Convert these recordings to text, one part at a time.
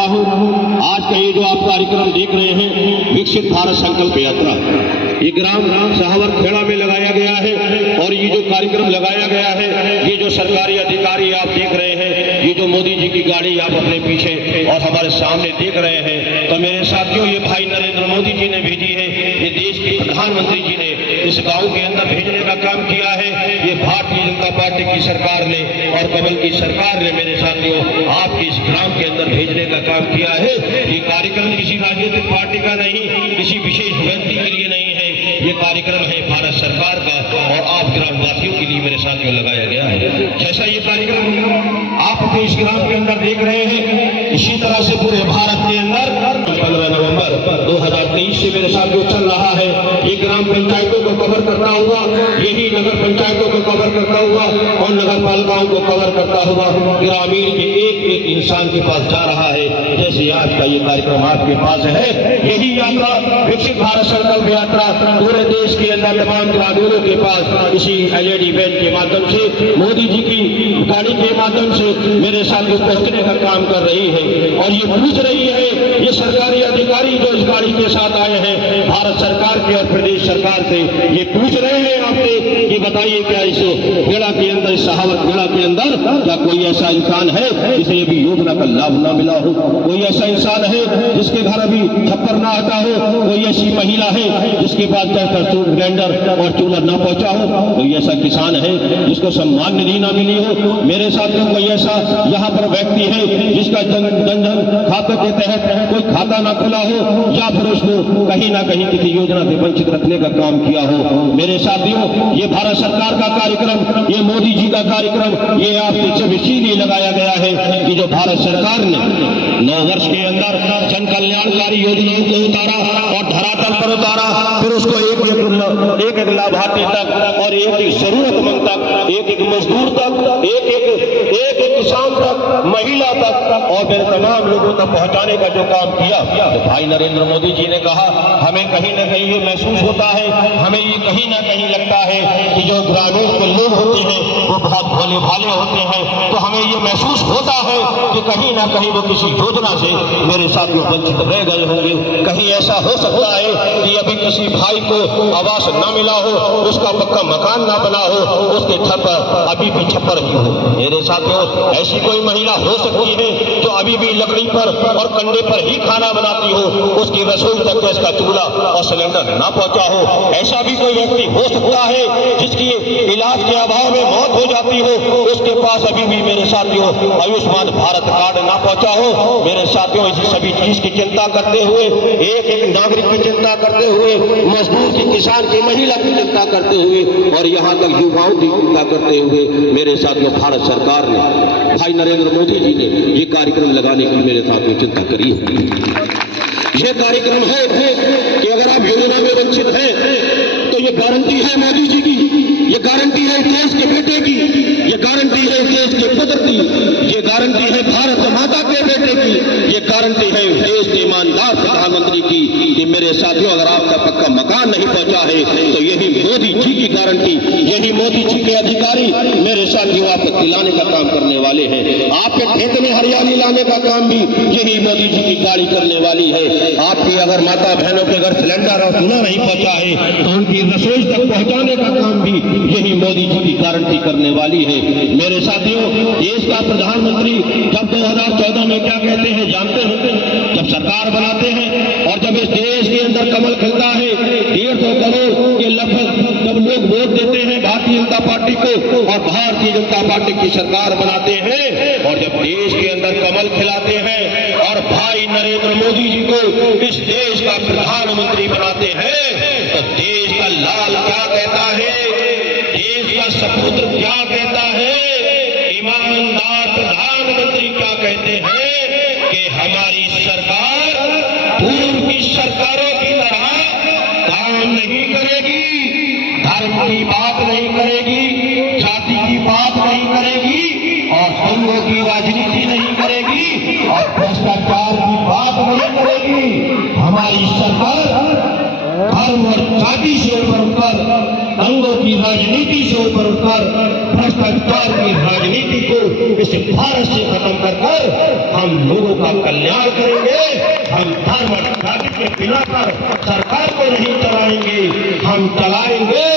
रहा हूं, आज का ये जो आप कार्यक्रम देख रहे हैं विकसित भारत संकल्प यात्रा, ये ग्राम सहावर खेड़ा में लगाया गया है। और ये जो कार्यक्रम लगाया गया है, ये जो सरकारी अधिकारी आप देख रहे हैं, ये जो मोदी जी की गाड़ी आप अपने पीछे और हमारे सामने देख रहे हैं, तो मेरे साथियों ये भाई नरेंद्र मोदी जी ने भेजी है, ये देश के प्रधानमंत्री जी ने इस गांव के अंदर भेजने का काम किया है। ये भारतीय जनता पार्टी की सरकार ने और कमल की सरकार ने मेरे साथियों आपके इस ग्राम के अंदर भेजने का काम किया है। ये कार्यक्रम किसी राजनीतिक पार्टी का नहीं, किसी विशेष व्यक्ति के लिए नहीं है, ये कार्यक्रम है भारत सरकार का और आप ग्रामवासियों के लिए मेरे साथियों लगाया गया है। जैसा ये कार्यक्रम आप अपने इस ग्राम के अंदर देख रहे हैं, इसी तरह से पूरे भारत के अंदर 15 नवंबर 2023 से मेरे साथियों चल रहा है। ये ग्राम पंचायतों को कवर करता हुआ, यही नगर पंचायतों को कवर करता हुआ और नगर पालिकाओं को कवर करता हुआ ग्रामीण के एक एक इंसान के पास जा रहा है। जैसे आज का ये कार्यक्रम आपके पास है, यही यात्रा विकसित भारत संकल्प यात्रा पूरे देश के अंदर तमाम ग्रामीणों के पास इसी एलईडी वैन के माध्यम से, मोदी जी की गाड़ी के माध्यम से मेरे साथ पहुंचने का काम कर रही है। और ये पूछ रही है, ये सरकारी अधिकारी जो इस गाड़ी के साथ आए हैं भारत सरकार के और प्रदेश सरकार से, ये पूछ रहे हैं आपसे कि बताइए क्या इस खेड़ा के अंदर, इस सहावर खेड़ा के अंदर क्या कोई ऐसा इंसान है जिसे अभी योजना का लाभ न मिला हो? कोई ऐसा इंसान है जिसके घर अभी छप्पर ना आता हो? कोई ऐसी महिला है जिसके पास ग्राइंडर और चूल्हा न पहुंचा हो? कोई ऐसा किसान है जिसको सम्मान निधि न मिली हो? मेरे साथियों कोई ऐसा यहाँ पर व्यक्ति है जिसका जनधन खाते के तहत कोई खाता ना खुला हो या फिर उसको कहीं ना कहीं किसी योजना से वंचित रखने का काम किया हो? मेरे साथियों ये भारत सरकार का कार्यक्रम, ये मोदी जी का कार्यक्रम, ये आपके जब इसीलिए लगाया गया है कि जो भारत सरकार ने 9 वर्ष के अंदर जन कल्याणकारी योजनाओं को उतारा और धरातल पर उतारा, फिर उसको एक एक लाभार्थी तक और एक एक जरूरतमंद तक, एक एक मजदूर तक, एक एक किसान तक, महिला तक और फिर तमाम लोगों तक पहुंचाने का जो काम किया, तो भाई नरेंद्र मोदी जी ने कहा हमें कहीं ना कहीं ये महसूस होता है, हमें ये कहीं ना कहीं लगता है कि जो ग्रामीण के लोग होते हैं वो बहुत भोले भाले होते हैं, तो हमें ये महसूस होता है कि कहीं ना कहीं वो किसी योजना से मेरे साथियों वंचित रह गए होंगे। कहीं ऐसा हो सकता है कि अभी किसी भाई को आवास न मिला हो, उसका पक्का मकान ना बना हो, उसके छत पर अभी भी छप्पर ही हो। मेरे साथियों ऐसी कोई महिला हो सकती है जो अभी भी लकड़ी पर और कंडे पर ही खाना बनाती हो, उसकी रसोई तक गैस का चूल्हा और सिलेंडर ना पहुंचा हो। ऐसा भी कोई व्यक्ति हो सकता है जिसकी इलाज के अभाव में मौत हो जाती हो, उसके पास अभी भी मेरे साथियों आयुष्मान भारत कार्ड ना पहुंचा हो। मेरे साथियों इस सभी चीज की चिंता करते हुए, एक एक नागरिक की चिंता करते हुए, मजदूर की, किसान की, महिला की चिंता करते हुए और यहाँ तक युवाओं की चिंता करते हुए मेरे साथियों भारत सरकार ने, भाई नरेंद्र मोदी जी ने ये कार्यक्रम लगाने की मेरे साथियों चिंता करी है। ये कार्यक्रम है कि अगर आप योजना में वंचित हैं तो ये गारंटी है मोदी जी की, ये गारंटी है देश के बेटे की, ये गारंटी है देश के पुत्र की, ये गारंटी है भारत माता के बेटे की, ये गारंटी है देश के ईमानदार प्रधानमंत्री की कि मेरे साथियों अगर आपका पक्का मकान नहीं पहुंचा है तो यही मोदी जी की गारंटी, यही मोदी जी के अधिकारी मेरे साथियों आपको दिलाने का काम करने वाले हैं। आपके खेत में हरियाली लाने का काम भी यही मोदी जी की गाड़ी करने वाली है। आपकी अगर माता बहनों के घर सिलेंडर और चूल्हा नहीं पहुंचा है तो उनकी रसोई तक पहुंचाने का काम भी यही मोदी जी की गारंटी करने वाली है। मेरे साथियों देश का प्रधानमंत्री जब 2014 में क्या कहते हैं जानते हैं? जब सरकार बनाते हैं और जब इस देश के अंदर कमल खिलता है, 150 करोड़ के लगभग जब लोग वोट देते हैं भारतीय जनता पार्टी को और भारतीय जनता पार्टी की सरकार बनाते हैं और जब देश के अंदर कमल खिलाते हैं और भाई नरेंद्र मोदी जी को इस देश का प्रधानमंत्री बनाते हैं, तो देश का लाल क्या कहता है, देश का सपुत्र क्या कहता है, ईमानदार प्रधानमंत्री क्या कहते हैं कि हमारी सरकार पूर्व की सरकारों की तरह काम नहीं करेगी, धर्म की बात नहीं करेगी, जाति की बात नहीं करेगी और संघों की राजनीति नहीं करेगी और भ्रष्टाचार की बात नहीं करेगी। हमारी सरकार धर्म और जाति से ऊपर दंगों की राजनीति से ऊपर उठकर भ्रष्टाचार की राजनीति को इस भारत से खत्म कर हम लोगों का कल्याण करेंगे। हम धर्म और जाति के बिना पर सरकार को नहीं चलाएंगे, हम चलाएंगे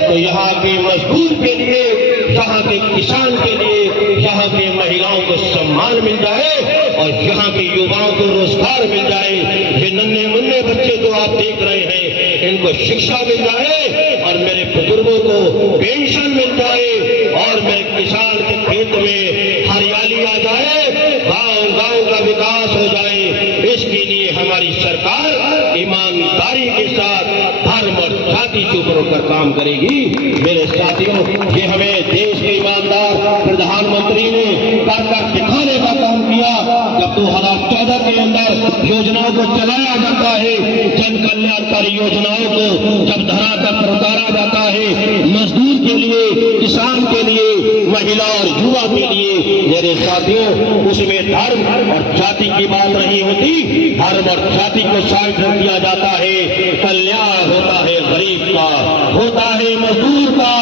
तो यहाँ के मजदूर के लिए, यहाँ के किसान के लिए, यहाँ के महिलाओं को सम्मान मिल जाए और यहाँ के युवाओं को रोजगार मिल जाए। ये नन्हे मुन्ने बच्चे जो आप देख रहे हैं इनको शिक्षा मिल जाए और मेरे बुजुर्गों को पेंशन मिल जाए और मेरे किसान के खेत में हरियाली आ जाए, गांव-गांव का विकास हो जाए। इसके लिए हमारी सरकार ईमानदारी के साथ धर्म और जाति से ऊपर उठकर काम करेगी। मेरे साथियों, ये हमें देश के ईमानदार प्रधानमंत्री ने कर दिखाने का काम किया। जब 2014 के अंदर योजनाओं को चलाया जाता है, जन कल्याणकारी योजनाओं को जब धरातल पर उतारा जाता है, मजदूर के लिए, किसान के लिए, महिला और युवा के लिए, मेरे साथियों उसमें धर्म और जाति की बात नहीं होती। धर्म और जाति को साइड रख दिया जाता है। कल्याण होता है गरीब का, होता है मजदूर का,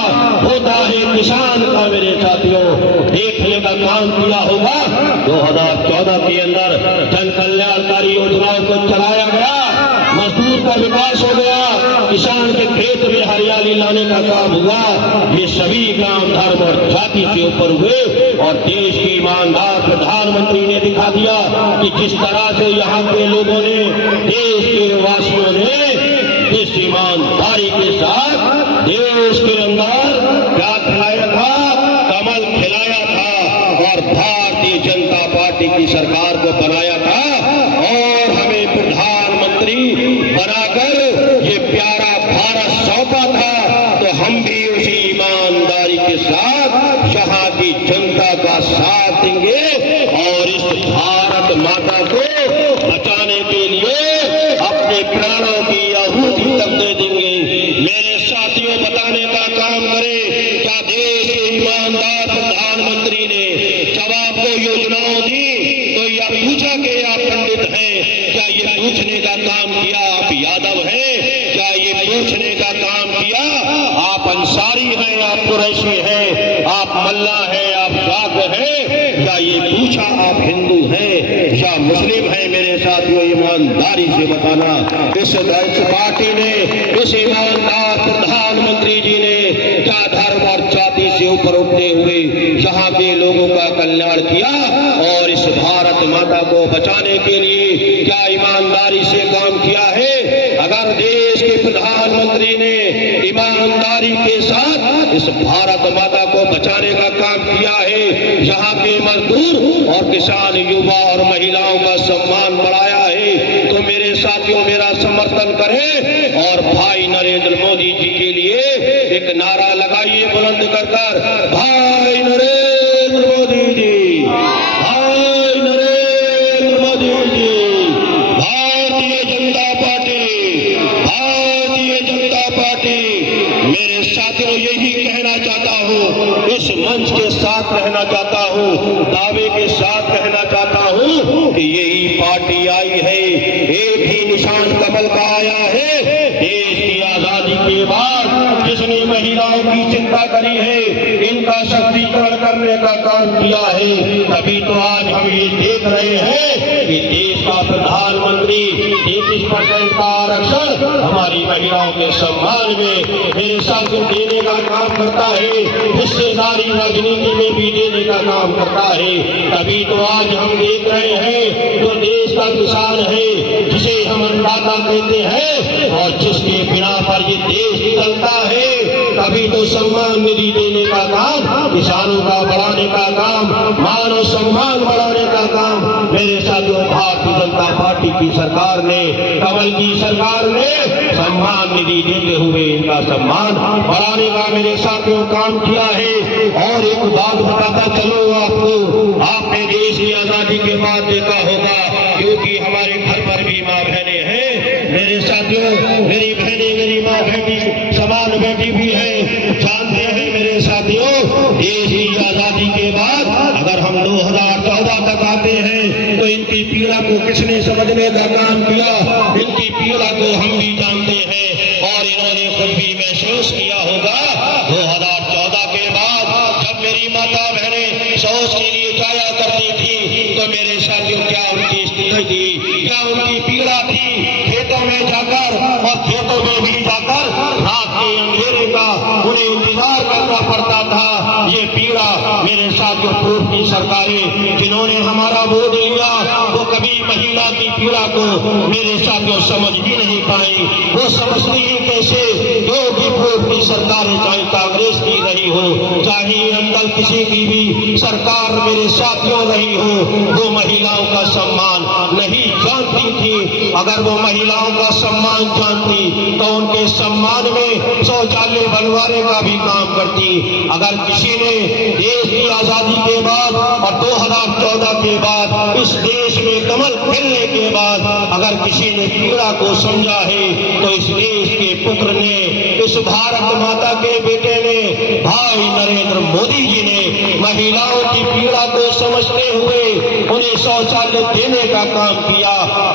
होता है किसान का। मेरे साथियों, देखने का काम किया होगा 2014 के अंदर जन कल्याणकारी योजनाओं को चलाया गया, मजदूर का विकास हो गया, किसान के खेत में हरियाली लाने का काम हुआ। ये सभी काम धर्म और जाति से ऊपर हुए और देश के ईमानदार प्रधानमंत्री ने दिखा दिया कि जिस तरह से यहाँ के लोगों ने, देश के वासियों ने इस ईमानदारी के साथ देश के अंदर क्या खिलाया था, कमल खिलाया था और भारतीय जनता पार्टी की सरकार को बनाया था और हमें प्रधानमंत्री बनाकर ये प्यारा भारत सौंपा था। तो हम भी उसी ईमानदारी के साथ यहाँ की जनता का साथ देंगे और इस भारत माता को बचाने के लिए अपने प्राणों की आहुति तक दे देंगे। मेरे साथियों, बताने का काम करें, क्या देश के ईमानदार प्रधानमंत्री ने जब आपको योजनाओं दी तो यह पूछा कि आप पंडित हैं? क्या ये पूछने का काम किया आप यादव हैं? क्या ये पूछने का काम किया आप अंसारी हैं, आप कुरैशी हैं, आप मल्ला हैं, आप जाग हैं? क्या ये पूछा आप हिंदू हैं या मुस्लिम हैं? मेरे साथियों, ईमानदारी से बताना। इस पार्टी ने, इस ईमानदार प्रधानमंत्री जी ने क्या धर्म और जाति से ऊपर उठते हुए यहाँ के लोगों का कल्याण किया और इस भारत माता को बचाने के लिए क्या ईमानदारी से काम किया है? अगर देश के प्रधानमंत्री ने ईमानदारी के साथ इस भारत माता को बचाने का काम किया है, यहाँ के मजदूर और किसान, युवा और महिलाओं का सम्मान बढ़ाया है, तो मेरे साथियों मेरा समर्थन करें और भाई नरेंद्र मोदी जी के लिए एक नारा लगाइए बुलंद कर, भाई नरेंद्र मोदी जी, भाई नरेंद्र मोदी जी, भारतीय जनता पार्टी, भारतीय जनता पार्टी। मेरे साथियों, यही कहना चाहता हूँ, इस मंच के साथ रहना चाहता हूँ, दावे के साथ कहना चाहता हूँ कि यही पार्टी आई है, एक ही निशान कमल का आया है। देश की आजादी के बाद जिसने महिलाओं की चिंता करी है, इनका सशक्तिकरण करने का काम किया है, तभी तो आज हम ये देख रहे हैं कि देश का प्रधानमंत्री 33% का आरक्षण हमारी महिलाओं के सम्मान में मेरे साथियों देने का काम करता है, हिस्सेदारी राजनीति में भी देने का काम करता है। तभी तो आज हम देख रहे हैं जो देश का किसान है, जिसे हम अन्नदाता कहते हैं और जिसके बिना पर ये देश चलता है, तभी तो सम्मान निधि देने का काम, किसानों का बढ़ाने का काम, मानव सम्मान बढ़ाने का काम मेरे साथियों भारतीय जनता पार्टी की सरकार ने, कमल की सरकार ने सम्मान निधि देते हुए इनका सम्मान बढ़ाने का मेरे साथियों काम किया है। और एक बात बताता चलो आपको, आपने देश की आजादी के बाद देखा होगा, क्योंकि हमारे घर पर भी माँ बहने हैं। मेरे साथियों, मेरी बहनें, मेरी माँ बेटी समान बेटी भी है, जानते हैं मेरे साथियों, देश की आजादी के बाद अगर हम 2014 तक आते हैं तो इनकी पीड़ा को किसने समझने का काम किया, इनकी पीड़ा को हम भी जानते हैं और इन्होंने खुद भी महसूस किया होगा 2014 के बाद जब मेरी माता बहनें शौच के लिए जाया करती थी तो मेरे साथियों क्या उनकी स्थिति थी, क्या उनकी पीड़ा थी। खेतों में जाकर और खेतों में भी जाकर रात के अंधेरे का उन्हें इंतजार करना पड़ता था। ये पीड़ा मेरे साथियों पूर्व की सरकारें जिन्होंने हमारा वोट लिया वो कभी महिला की पीड़ा को मेरे साथियों समझ ही नहीं पाई। वो समझती ही कैसे योगी पूर्व की सरकारें चाहे कांग्रेस की रही हो, चाहे अंदर किसी की भी सरकार मेरे साथियों रही हो, वो महिलाओं का सम्मान नहीं जानती थी। अगर वो महिलाओं का सम्मान जानती तो उनके सम्मान में शौचालय बनवाने का भी काम करती। अगर किसी ने देश की आजादी के बाद और 2014 के बाद इस देश में कमल खिलने के बाद अगर किसी ने पीड़ा को समझा है तो इस देश के पुत्र ने, इस भारत माता के बेटे ने, भाई नरेंद्र मोदी जी ने महिलाओं की पीड़ा को समझते हुए उन्हें शौचालय देने का काम किया।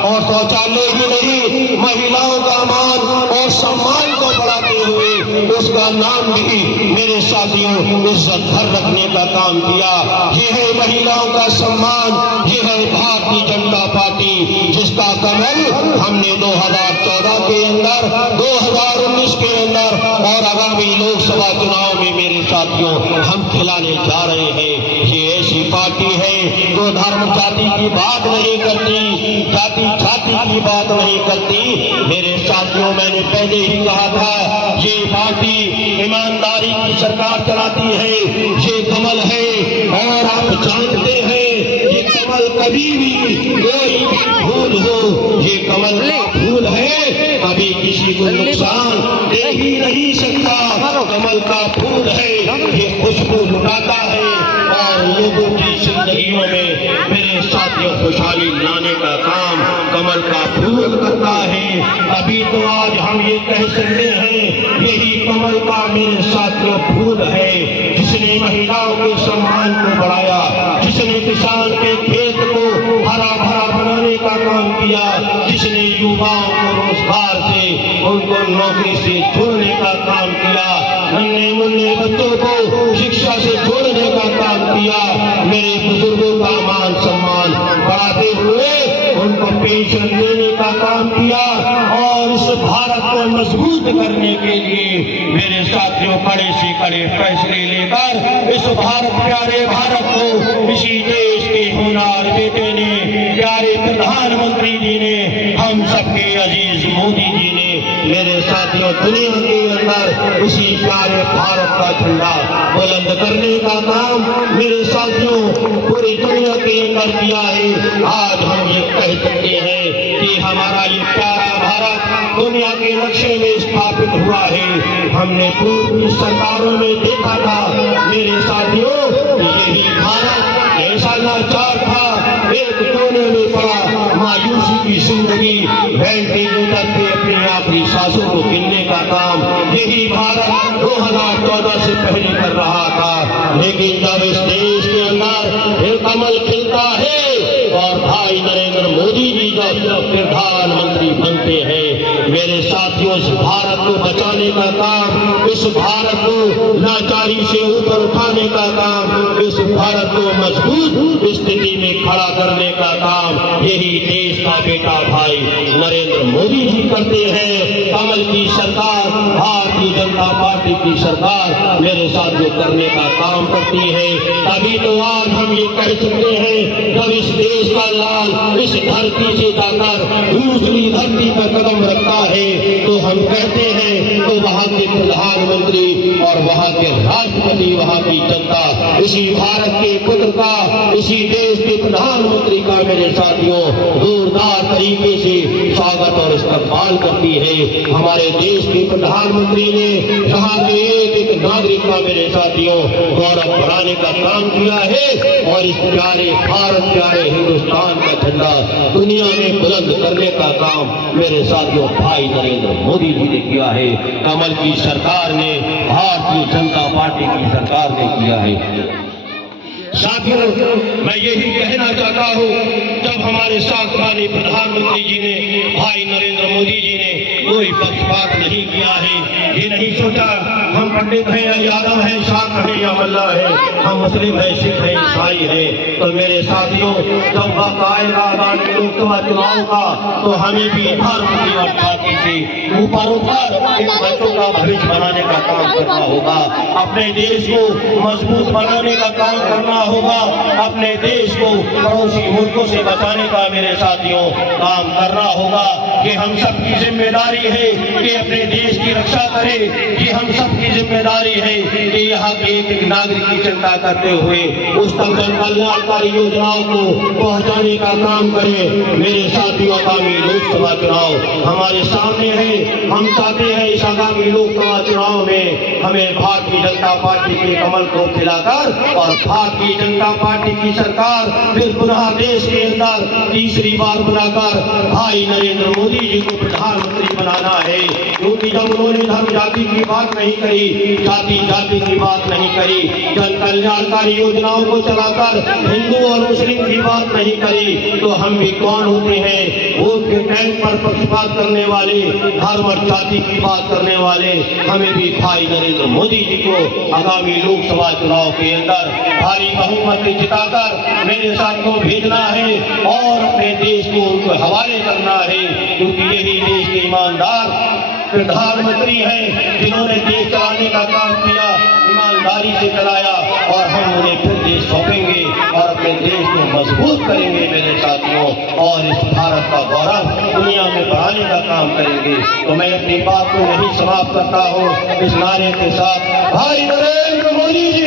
और शौचालय ही नहीं, महिलाओं का मान और सम्मान को बढ़ाते हुए उसका नाम भी मेरे साथियों इज्जत भर रखने का काम किया। ये है महिलाओं का सम्मान, ये है भारतीय जनता पार्टी जिसका कमल हमने 2014 के अंदर, 2019 के अंदर और आगामी लोकसभा चुनाव में मेरे साथियों हम खिलाने जा रहे हैं। ये ऐसी पार्टी है जो धर्म जाति की बात नहीं करती, जाति जाति की बात नहीं करती। मेरे साथियों मैंने पहले ही कहा था ये पार्टी ईमानदारी की सरकार चलाती है, ये कमल है। और आप जानते हैं ये कमल कभी भी कोई फूल हो, ये कमल का फूल है, कभी किसी को नुकसान दे ही नहीं सकता। कमल का फूल है, ये खुशबू लुटाता है और लोगों की जिंदगियों में मेरे साथियों खुशहाली लाने का काम कमल का फूल करता है। अभी तो आज हम ये कह सकते हैं यही कमल का मेरे साथियों फूल है जिसने महिलाओं के सम्मान को बढ़ाया, जिसने किसान के खेत को हरा भरा बनाने का काम किया, जिसने युवाओं को रोजगार से, उनको नौकरी से जोड़ने का काम किया, नन्हे मुन्ने बच्चों को शिक्षा से जोड़ने का काम किया, मेरे बुजुर्गों का मान सम्मान बढ़ाते हुए उनको पेंशन देने का काम किया। और इस भारत को मजबूत करने के लिए मेरे साथियों कड़े से कड़े फैसले लेकर इस भारत, प्यारे भारत को, इसी देश के होनहार बेटे ने, प्यारे प्रधानमंत्री जी ने, हम सबके अजीज मोदी जी ने मेरे साथियों दुनिया के अंदर इसी प्यारे भारत का झंडा बुलंद करने का काम मेरे साथियों पूरी दुनिया के अंदर किया है। आज हम ये कह सकते हैं कि हमारा ये प्यारा भारत दुनिया के नक्शे में स्थापित हुआ है। हमने पूर्व की सरकारों में देखा था मेरे साथियों यही भारत ऐसा लाचार था, एक कोने में पड़ा, मायूसी की जिंदगी, वेंटिलेटर पे अपनी आखिरी सांसों को गिनने का काम यही भारत 2014 से पहले कर रहा था। लेकिन जब इस देश के अंदर एक कमल खिलता है और भाई नरेंद्र मोदी जी जब प्रधानमंत्री बनते हैं मेरे साथियों इस भारत को बचाने का काम, इस भारत को लाचारी से ऊपर उठाने का काम, इस भारत को मजबूत स्थिति में खड़ा करने का काम यही देश का बेटा भाई नरेंद्र मोदी जी करते हैं। कमल की सरकार, भारतीय जनता पार्टी की सरकार मेरे साथियों करने का काम करती है। तभी तो आज हम ये कह सकते हैं जब इस देश का लाल इस धरती से जाकर दूसरी धरती पर कदम रखता है तो हम कहते हैं तो वहाँ के प्रधानमंत्री और वहाँ के राष्ट्रपति, वहाँ की जनता इसी भारत के पुत्र का, इसी देश के प्रधानमंत्री का मेरे साथियों जोरदार तरीके से स्वागत और इस्तकबाल करती है। हमारे देश के प्रधानमंत्री ने यहाँ के एक नागरिक का मेरे साथियों गौरव बढ़ाने का काम किया है और इस प्यारे भारत, प्यारे हिंदुस्तान का झंडा दुनिया में बुलंद करने का काम मेरे साथियों भाई नरेंद्र मोदी जी ने किया है। कमल की सरकार ने, भारतीय जनता पार्टी की सरकार ने किया है। साथियों, मैं यही कहना चाहता हूँ, जब हमारे साथ माननीय प्रधानमंत्री जी ने, भाई नरेंद्र मोदी जी ने कोई पक्षपात नहीं किया है, ये नहीं सोचा हम पंडित हैं या यादव हैं, शाख हैं या मल्ला है, हम मुस्लिम हैं, सिख हैं, ईसाई हैं। तो मेरे साथियों, जब वक्त आएगा आगामी लोकसभा चुनाव का, तो हमें भी धर्म और जाति से ऊपर उठकर इन बच्चों का भविष्य बनाने का काम करना होगा। अपने देश को मजबूत बनाने का काम करना होगा। अपने देश को पड़ोसी मुल्कों से बचाने का मेरे साथियों काम करना होगा। ये हम सबकी जिम्मेदारी है कि अपने देश की रक्षा करें। ये हम सबकी जिम्मेदारी है कि यहाँ के एक नागरिक की चिंता करते हुए उस तक जन कल्याणकारी योजनाओं को पहुँचाने का काम करें। मेरे साथियों, आगामी लोकसभा चुनाव हमारे सामने है। हम चाहते हैं इस आगामी लोकसभा चुनाव में हमें भारतीय जनता पार्टी के कमल को खिलाकर और भारतीय जनता पार्टी की सरकार फिर पुनः देश के अंदर तीसरी बार बनाकर भाई नरेंद्र मोदी जी को प्रधानमंत्री बनाना है। क्योंकि जब उन्होंने धर्म जाति की बात नहीं करी, जाति जाति की बात नहीं करी, जन कल्याणकारी योजनाओं को चलाकर हिंदू और मुस्लिम की बात नहीं करी, तो हम भी कौन होते हैं वोट के टाइम पर पक्षपात करने वाले, धर्म और जाति की बात करने वाले। हमें भी भाई नरेंद्र मोदी जी को आगामी लोकसभा चुनाव के अंदर भारी बहुमत जिताकर मेरे साथ को भेजना है और अपने देश को उनको हवाले करना है। क्योंकि यही देश के ईमानदार प्रधानमंत्री हैं जिन्होंने देश चलाने का काम किया, ईमानदारी से चलाया, और हम उन्हें फिर देश सौंपेंगे और अपने देश को मजबूत करेंगे मेरे साथियों, और इस भारत का गौरव दुनिया में बढ़ाने का काम करेंगे। तो मैं अपनी बात को यही समाप्त करता हूँ इस नारे के साथ, भाई नरेंद्र मोदी जी।